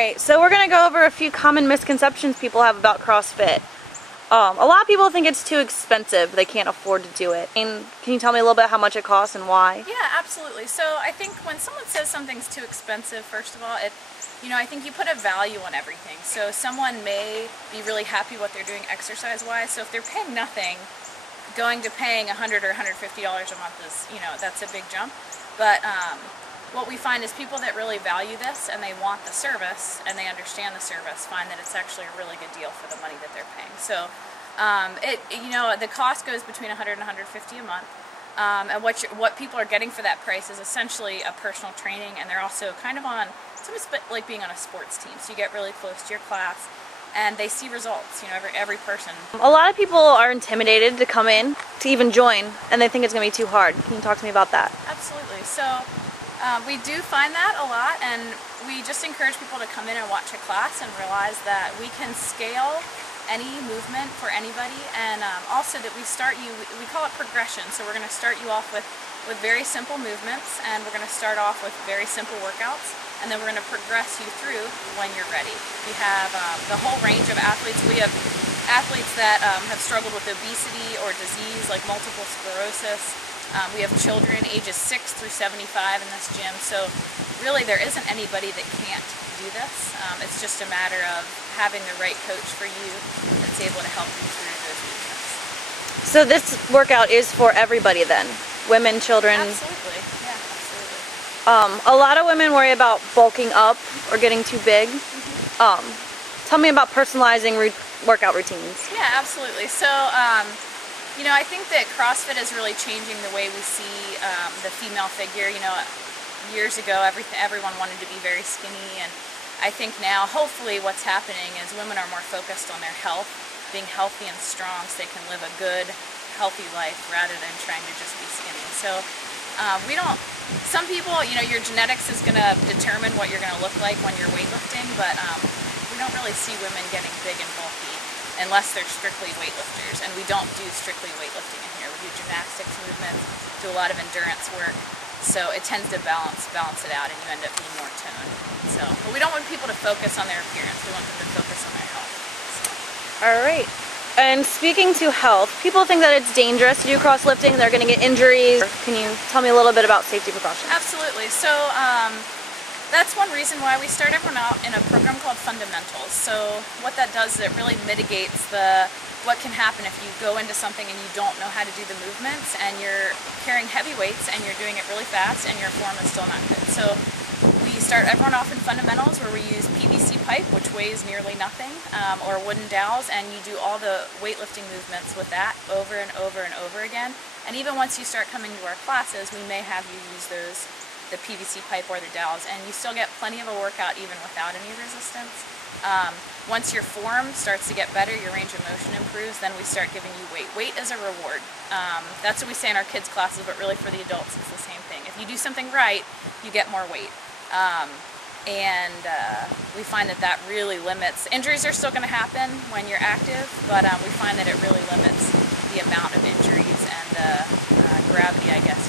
Alright, so we're going to go over a few common misconceptions people have about CrossFit. A lot of people think it's too expensive, they can't afford to do it. And can you tell me a little bit how much it costs and why? Yeah, absolutely. So I think when someone says something's too expensive, first of all, I think you put a value on everything. So someone may be really happy what they're doing exercise-wise, so if they're paying nothing, going to paying $100 or $150 a month is, that's a big jump. But what we find is people that really value this and they want the service and they understand the service find that it's actually a really good deal for the money that they're paying. So the cost goes between $100 and $150 a month. And what people are getting for that price is essentially a personal training, and they're also kind of on, it's almost like being on a sports team. So you get really close to your class and they see results, every person. A lot of people are intimidated to come in, to even join, and they think it's going to be too hard. Can you talk to me about that? Absolutely. So we do find that a lot, and we just encourage people to come in and watch a class and realize that we can scale any movement for anybody, and also that we call it progression. So we're going to start you off with very simple movements, and we're going to start off with very simple workouts, and then we're going to progress you through when you're ready. We have the whole range of athletes. We have athletes that have struggled with obesity or disease like multiple sclerosis. We have children ages 6 through 75 in this gym, so really there isn't anybody that can't do this. It's just a matter of having the right coach for you that's able to help you through those movements. So this workout is for everybody then? Women, children? Absolutely, yeah, absolutely. A lot of women worry about bulking up or getting too big. Tell me about personalizing workout routines. Yeah, absolutely. So, I think that CrossFit is really changing the way we see the female figure. Years ago, everyone wanted to be very skinny, and I think now, hopefully, what's happening is women are more focused on their health, being healthy and strong, so they can live a good, healthy life rather than trying to just be skinny. So, some people, your genetics is going to determine what you're going to look like when you're weightlifting, but we don't really see women getting big and bulky unless they're strictly weightlifters, and we don't do strictly weightlifting in here. We do gymnastics movements, do a lot of endurance work, so it tends to balance it out, and you end up being more toned. But we don't want people to focus on their appearance, we want them to focus on their health. Alright, and speaking to health, people think that it's dangerous to do cross-lifting, they're going to get injuries. Can you tell me a little bit about safety precautions? Absolutely. So that's one reason why we start everyone out in a program called Fundamentals. So what that does is it really mitigates what can happen if you go into something and you don't know how to do the movements and you're carrying heavy weights and you're doing it really fast and your form is still not good. So we start everyone off in Fundamentals, where we use PVC pipe, which weighs nearly nothing, or wooden dowels, and you do all the weightlifting movements with that over and over and over again. And even once you start coming to our classes, we may have you use the PVC pipe or the dowels, and you still get plenty of a workout even without any resistance. Once your form starts to get better, your range of motion improves, then we start giving you weight. Weight is a reward. That's what we say in our kids' classes, but really for the adults it's the same thing. If you do something right, you get more weight. We find that really limits. Injuries are still going to happen when you're active, but we find that it really limits the amount of injuries and the gravity, I guess,